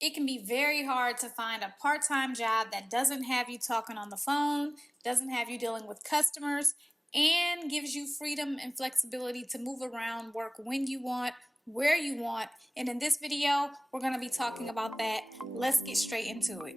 It can be very hard to find a part-time job that doesn't have you talking on the phone, doesn't have you dealing with customers, and gives you freedom and flexibility to move around, work when you want, where you want. And in this video, we're going to be talking about that. Let's get straight into it.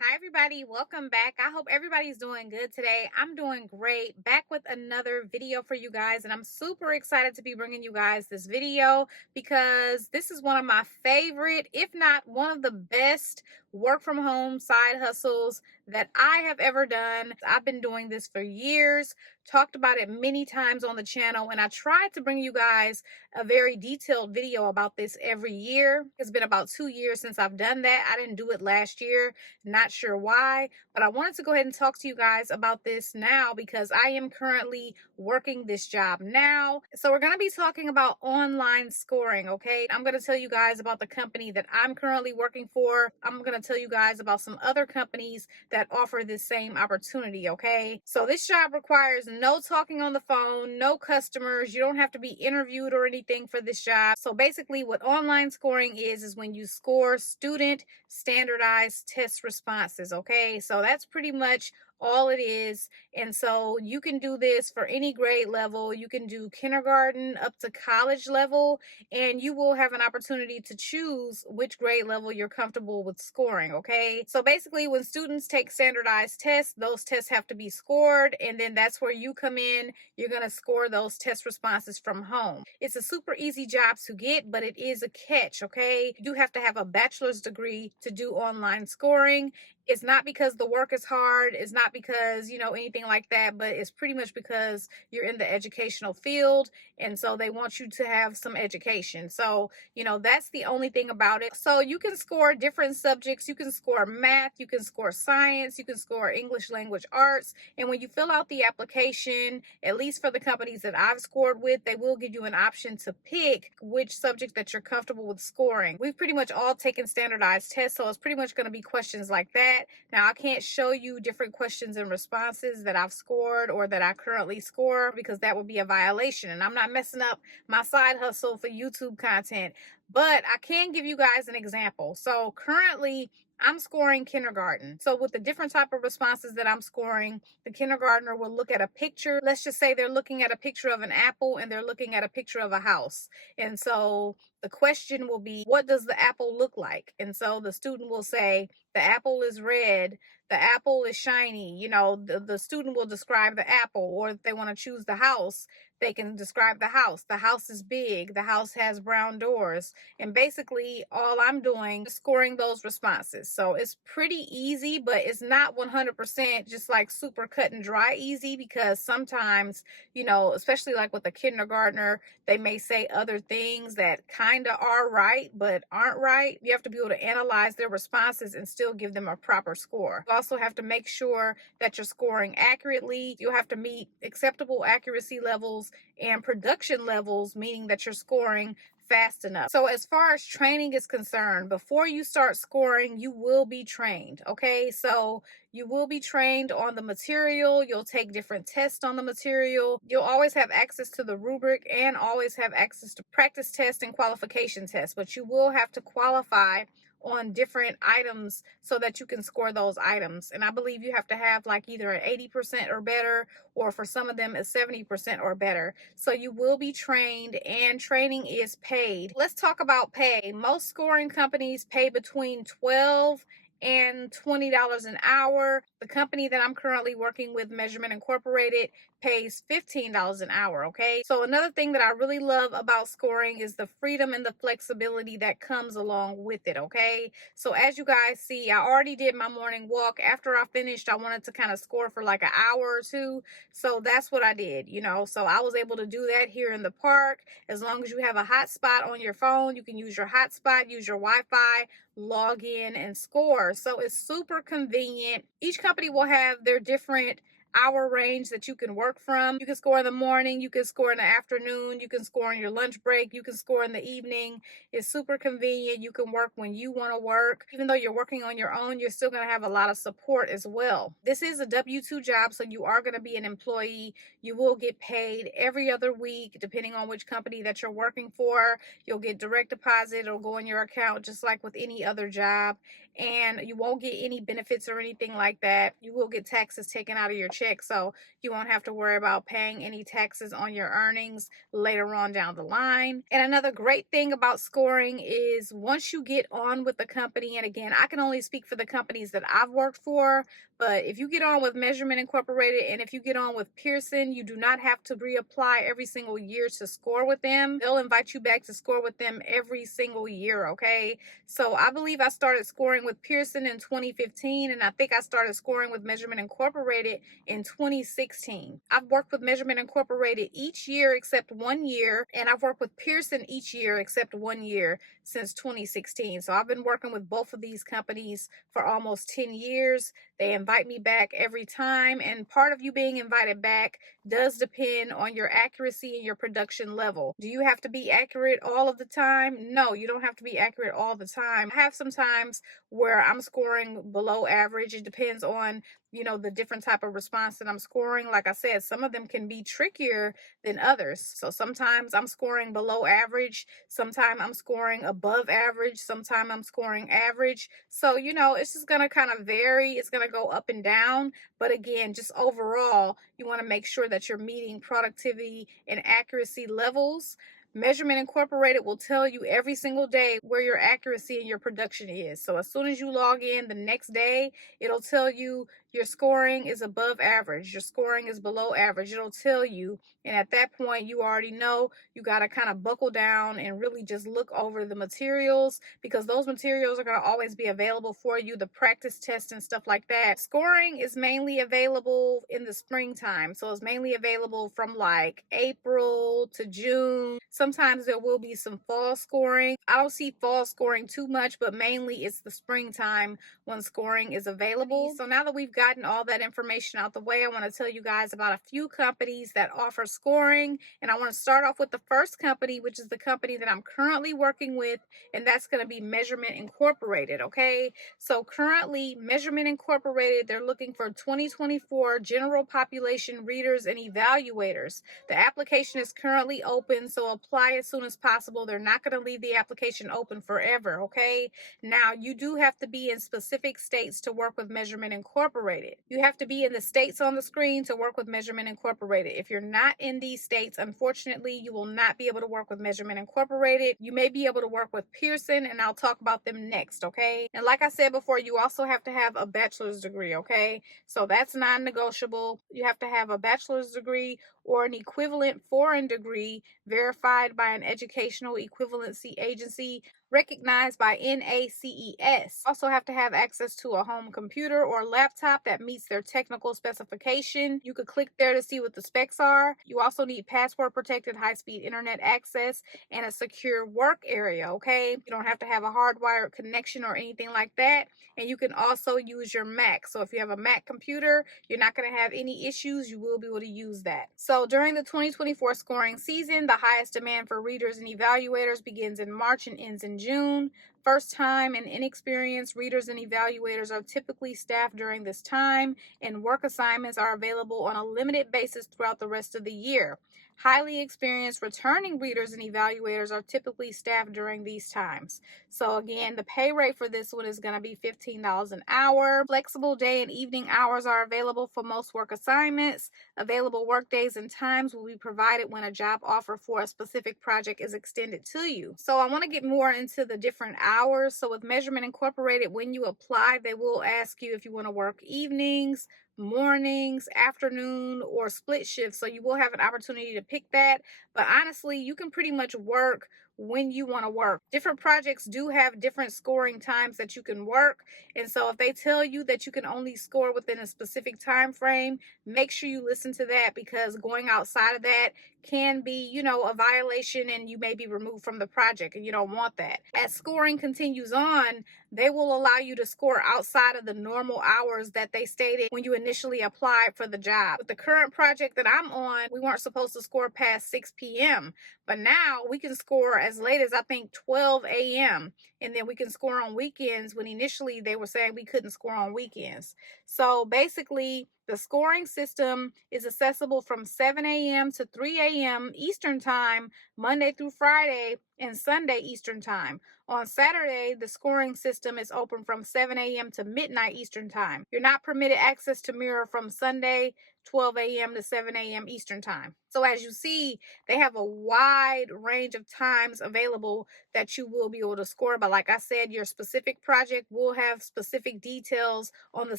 Hi everybody, welcome back. I hope everybody's doing good today. I'm doing great. Back with another video for you guys, and I'm super excited to be bringing you guys this video because this is one of my favorite, if not one of the best work from home side hustles that I have ever done. I've been doing this for years, talked about it many times on the channel, and I tried to bring you guys a very detailed video about this every year. It's been about 2 years since I've done that. I didn't do it last year. Not sure why, but I wanted to go ahead and talk to you guys about this now because I am currently working this job now. So we're going to be talking about online scoring, okay? I'm going to tell you guys about the company that I'm currently working for. I'm going to tell you guys about some other companies that offer this same opportunity, okay? So this job requires no talking on the phone, no customers. You don't have to be interviewed or anything for this job. So basically what online scoring is when you score student standardized test responses, okay? So that's pretty much all it is. And so you can do this for any grade level. You can do kindergarten up to college level, and you will have an opportunity to choose which grade level you're comfortable with scoring, okay? So basically when students take standardized tests, those tests have to be scored, and then that's where you come in. You're going to score those test responses from home. It's a super easy job to get, but it is a catch, okay? You do have to have a bachelor's degree to do online scoring. It's not because the work is hard. It's not because, anything like that, but it's pretty much because you're in the educational field. And so they want you to have some education. So, that's the only thing about it. So you can score different subjects. You can score math. You can score science. You can score English language arts. And when you fill out the application, at least for the companies that I've scored with, they will give you an option to pick which subject that you're comfortable with scoring. We've pretty much all taken standardized tests, so it's pretty much going to be questions like that. Now, I can't show you different questions and responses that I've scored or that I currently score because that would be a violation, and I'm not messing up my side hustle for YouTube content, but I can give you guys an example. So currently I'm scoring kindergarten. So with the different type of responses that I'm scoring, the kindergartner will look at a picture. Let's just say they're looking at a picture of an apple and they're looking at a picture of a house. And so the question will be, what does the apple look like? And so the student will say, the apple is red, the apple is shiny. The student will describe the apple, or if they want to choose the house, they can describe the house. The house is big, the house has brown doors. And basically all I'm doing is scoring those responses. So it's pretty easy, but it's not 100% just like super cut and dry easy, because sometimes, especially like with a kindergartner, they may say other things that kind of are right but aren't right. You have to be able to analyze their responses and still give them a proper score. You also have to make sure that you're scoring accurately. You'll have to meet acceptable accuracy levels and production levels, meaning that you're scoring fast enough. So as far as training is concerned, before you start scoring, you will be trained, okay? So you will be trained on the material. You'll take different tests on the material. You'll always have access to the rubric and always have access to practice tests and qualification tests, but you will have to qualify on different items so that you can score those items. And I believe you have to have like either an 80% or better, or for some of them a 70% or better. So you will be trained, and training is paid. Let's talk about pay. Most scoring companies pay between $12 and $20 an hour. The company that I'm currently working with, Measurement Incorporated, pays $15 an hour, okay? So another thing that I really love about scoring is the freedom and the flexibility that comes along with it, okay? So as you guys see, I already did my morning walk. After I finished, I wanted to kind of score for like an hour or two. So that's what I did, So I was able to do that here in the park. As long as you have a hotspot on your phone, you can use your hotspot, use your Wi-Fi, log in and score. So it's super convenient. Each company will have their different hour range that you can work from. You can score in the morning, you can score in the afternoon, you can score in your lunch break, you can score in the evening. It's super convenient. You can work when you want to work. Even though you're working on your own, you're still going to have a lot of support as well. This is a W-2 job, so you are going to be an employee. You will get paid every other week, depending on which company that you're working for. You'll get direct deposit. It'll go in your account just like with any other job. And you won't get any benefits or anything like that. You will get taxes taken out of your check, so you won't have to worry about paying any taxes on your earnings later on down the line. And another great thing about scoring is once you get on with the company, and again, I can only speak for the companies that I've worked for, but if you get on with Measurement Incorporated and if you get on with Pearson, you do not have to reapply every single year to score with them. They'll invite you back to score with them every single year, okay? So I believe I started scoring with Pearson in 2015, and I think I started scoring with Measurement Incorporated in 2016. I've worked with Measurement Incorporated each year except 1 year, and I've worked with Pearson each year except 1 year since 2016. So I've been working with both of these companies for almost 10 years. They invite me back every time, and part of you being invited back does depend on your accuracy and your production level. Do you have to be accurate all of the time? No, you don't have to be accurate all the time. I have some times where I'm scoring below average. It depends on the different type of response that I'm scoring. Like I said, some of them can be trickier than others. So sometimes I'm scoring below average, sometimes I'm scoring above average, sometimes I'm scoring average. So, it's just going to kind of vary. It's going to go up and down. But again, just overall, you want to make sure that you're meeting productivity and accuracy levels. Measurement Incorporated will tell you every single day where your accuracy and your production is. So as soon as you log in the next day, it'll tell you your scoring is above average, your scoring is below average. It'll tell you. And at that point, you already know you got to kind of buckle down and really just look over the materials, because those materials are going to always be available for you, the practice tests and stuff like that. Scoring is mainly available in the springtime. So it's mainly available from like April to June. Sometimes there will be some fall scoring. I don't see fall scoring too much, but mainly it's the springtime when scoring is available. So now that we've gotten all that information out the way, I want to tell you guys about a few companies that offer scoring. And I want to start off with the first company, which is the company that I'm currently working with, and that's going to be Measurement Incorporated, okay? So currently, Measurement Incorporated, they're looking for 2024 general population readers and evaluators. The application is currently open, so apply as soon as possible. They're not going to leave the application open forever, okay? Now, you do have to be in specific states to work with Measurement Incorporated. You have to be in the states on the screen to work with Measurement Incorporated. If you're not in these states, unfortunately, you will not be able to work with Measurement Incorporated. You may be able to work with Pearson, and I'll talk about them next, okay? And like I said before, you also have to have a bachelor's degree, okay? So that's non-negotiable. You have to have a bachelor's degree or an equivalent foreign degree verified by an educational equivalency agency recognized by NACES. Also have to have access to a home computer or laptop that meets their technical specification. You could click there to see what the specs are. You also need password protected high-speed internet access and a secure work area, okay? You don't have to have a hardwired connection or anything like that. And you can also use your Mac. So if you have a Mac computer, you're not going to have any issues. You will be able to use that. So during the 2024 scoring season, the highest demand for readers and evaluators begins in March and ends in June. First time and inexperienced readers and evaluators are typically staffed during this time, and work assignments are available on a limited basis throughout the rest of the year. Highly experienced returning readers and evaluators are typically staffed during these times. So again, the pay rate for this one is going to be $15 an hour. Flexible day and evening hours are available for most work assignments. Available work days and times will be provided when a job offer for a specific project is extended to you. So I want to get more into the different hours. So with Measurement Incorporated, when you apply, they will ask you if you want to work evenings, mornings, afternoon, or split shifts. So you will have an opportunity to pick that. But honestly, you can pretty much work when you want to work. Different projects do have different scoring times that you can work. And so if they tell you that you can only score within a specific time frame, make sure you listen to that, because going outside of that can be, you know, a violation and you may be removed from the project, and you don't want that. As scoring continues on, they will allow you to score outside of the normal hours that they stated when you initially applied for the job. With the current project that I'm on, we weren't supposed to score past 6 p.m. But now we can score as late as I think 12 a.m. And then we can score on weekends, when initially they were saying we couldn't score on weekends. So basically, the scoring system is accessible from 7 a.m. to 3 a.m. Eastern Time, Monday through Friday, and Sunday Eastern Time. On Saturday, the scoring system is open from 7 a.m. to midnight Eastern Time. You're not permitted access to mirror from Sunday 12 a.m. to 7 a.m. Eastern Time. So as you see, they have a wide range of times available that you will be able to score. But like I said, your specific project will have specific details on the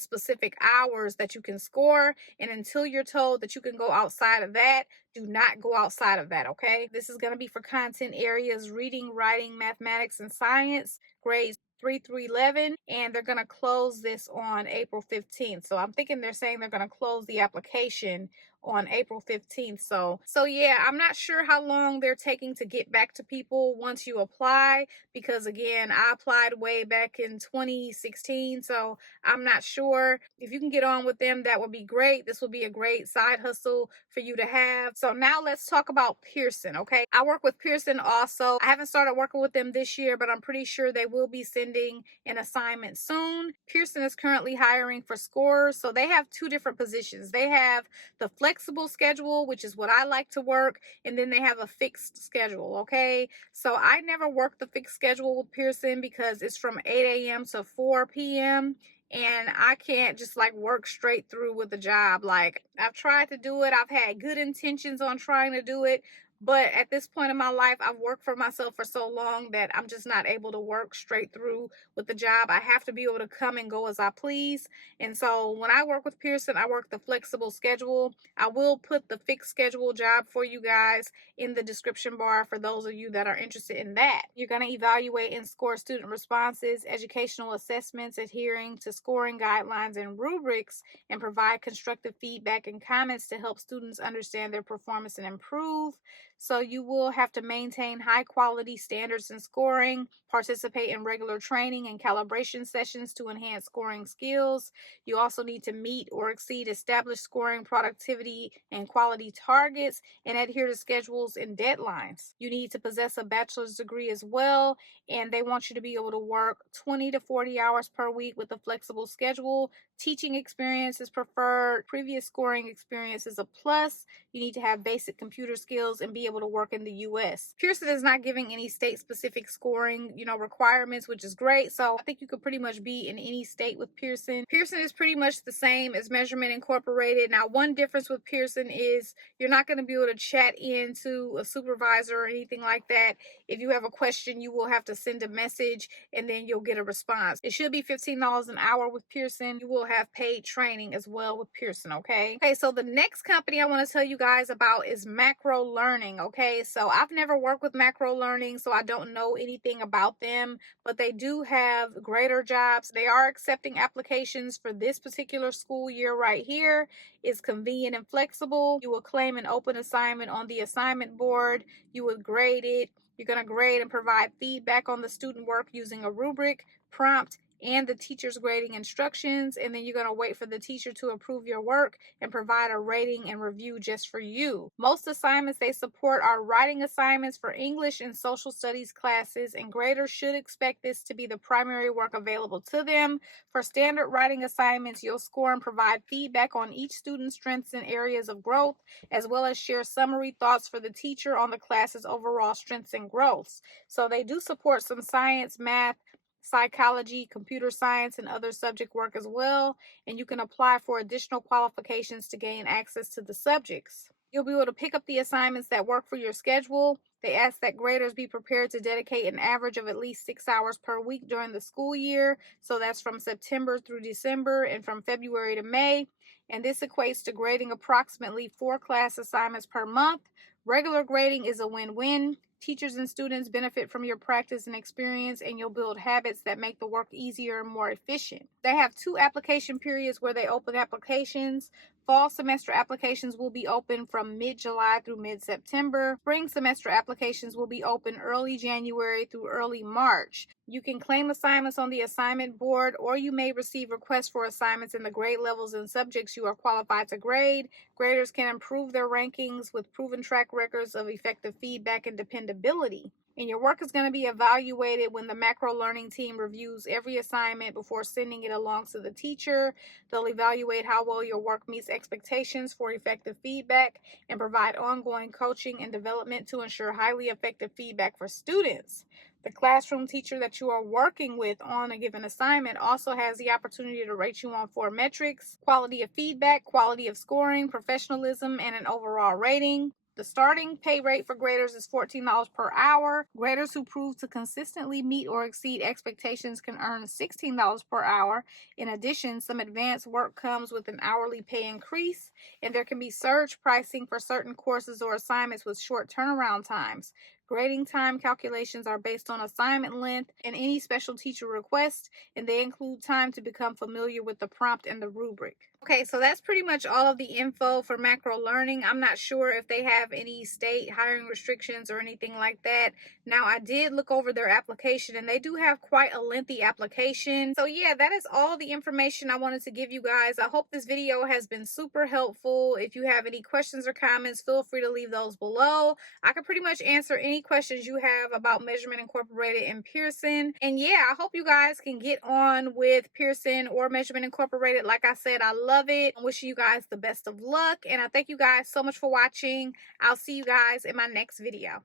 specific hours that you can score. And until you're told that you can go outside of that, do not go outside of that, okay? This is going to be for content areas reading, writing, mathematics, and science, grades 3 through 11, and they're going to close this on April 15th. So I'm thinking they're saying they're going to close the application on April 15th. So yeah, I'm not sure how long they're taking to get back to people once you apply, because again, I applied way back in 2016, so I'm not sure. If you can get on with them, that would be great. This will be a great side hustle for you to have. So now let's talk about Pearson, okay? I work with Pearson also. I haven't started working with them this year, but I'm pretty sure they will be sending an assignment soon. Pearson is currently hiring for scorers, so they have two different positions. They have the flexible schedule, which is what I like to work, and then they have a fixed schedule, okay? So I never work the fixed schedule with Pearson because it's from 8 a.m. to 4 p.m. and I can't just like work straight through with the job. Like, I've tried to do it. I've had good intentions on trying to do it, but at this point in my life, I've worked for myself for so long that I'm just not able to work straight through with the job. I have to be able to come and go as I please. And so when I work with Pearson, I work the flexible schedule. I will put the fixed schedule job for you guys in the description bar for those of you that are interested in that. You're going to evaluate and score student responses, educational assessments, adhering to scoring guidelines and rubrics, and provide constructive feedback and comments to help students understand their performance and improve. So you will have to maintain high quality standards in scoring, participate in regular training and calibration sessions to enhance scoring skills. You also need to meet or exceed established scoring, productivity, and quality targets, and adhere to schedules and deadlines. You need to possess a bachelor's degree as well, and they want you to be able to work 20 to 40 hours per week with a flexible schedule. Teaching experience is preferred. Previous scoring experience is a plus. You need to have basic computer skills and be able to work in the U.S. Pearson is not giving any state-specific scoring, requirements, which is great. So I think you could pretty much be in any state with Pearson. Pearson is pretty much the same as Measurement Incorporated. Now, one difference with Pearson is you're not going to be able to chat into a supervisor or anything like that. If you have a question, you will have to send a message and then you'll get a response. It should be $15 an hour with Pearson. You will have paid training as well with Pearson, okay? Okay, so the next company I want to tell you guys about is Macro Learning, okay? So I've never worked with Macro Learning, so I don't know anything about them, but they do have greater jobs. They are accepting applications for this particular school year right here. It's convenient and flexible. You will claim an open assignment on the assignment board. You will grade it. You're going to grade and provide feedback on the student work using a rubric, prompt, and the teacher's grading instructions, and then you're going to wait for the teacher to approve your work and provide a rating and review just for you. Most assignments they support are writing assignments for English and social studies classes, and graders should expect this to be the primary work available to them. For standard writing assignments, you'll score and provide feedback on each student's strengths and areas of growth, as well as share summary thoughts for the teacher on the class's overall strengths and growths. So they do support some science, math, psychology, computer science, and other subject work as well, and you can apply for additional qualifications to gain access to the subjects. You'll be able to pick up the assignments that work for your schedule. They ask that graders be prepared to dedicate an average of at least 6 hours per week during the school year. So that's from September through December and from February to May. And this equates to grading approximately 4 class assignments per month. Regular grading is a win-win. Teachers and students benefit from your practice and experience, and you'll build habits that make the work easier and more efficient. They have 2 application periods where they open applications. Fall semester applications will be open from mid-July through mid-September. Spring semester applications will be open early January through early March. You can claim assignments on the assignment board, or you may receive requests for assignments in the grade levels and subjects you are qualified to grade. Graders can improve their rankings with proven track records of effective feedback and dependability. And your work is going to be evaluated when the macro learning team reviews every assignment before sending it along to the teacher. They'll evaluate how well your work meets expectations for effective feedback and provide ongoing coaching and development to ensure highly effective feedback for students. The classroom teacher that you are working with on a given assignment also has the opportunity to rate you on 4 metrics: quality of feedback, quality of scoring, professionalism, and an overall rating. The starting pay rate for graders is $14 per hour. Graders who prove to consistently meet or exceed expectations can earn $16 per hour. In addition, some advanced work comes with an hourly pay increase, and there can be surge pricing for certain courses or assignments with short turnaround times. Grading time calculations are based on assignment length and any special teacher request, and they include time to become familiar with the prompt and the rubric. Okay, so that's pretty much all of the info for macro learning. I'm not sure if they have any state hiring restrictions or anything like that. Now, I did look over their application, and they do have quite a lengthy application. So yeah, that is all the information I wanted to give you guys. I hope this video has been super helpful. If you have any questions or comments, feel free to leave those below. I can pretty much answer any questions you have about Measurement Incorporated and Pearson. And yeah, I hope you guys can get on with Pearson or Measurement Incorporated. Like I said, I love it. I'm wishing you guys the best of luck, and I thank you guys so much for watching. I'll see you guys in my next video.